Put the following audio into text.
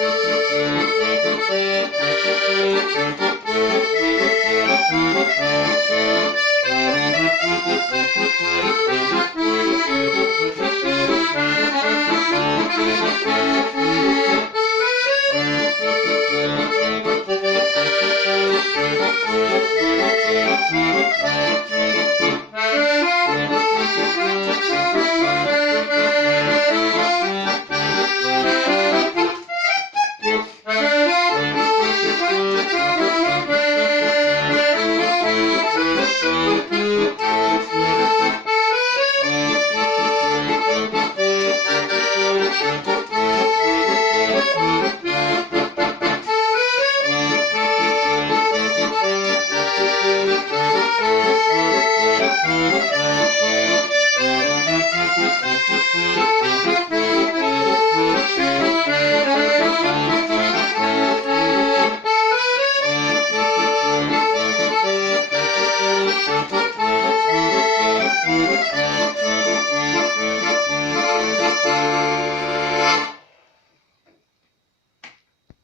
Thank you. thank you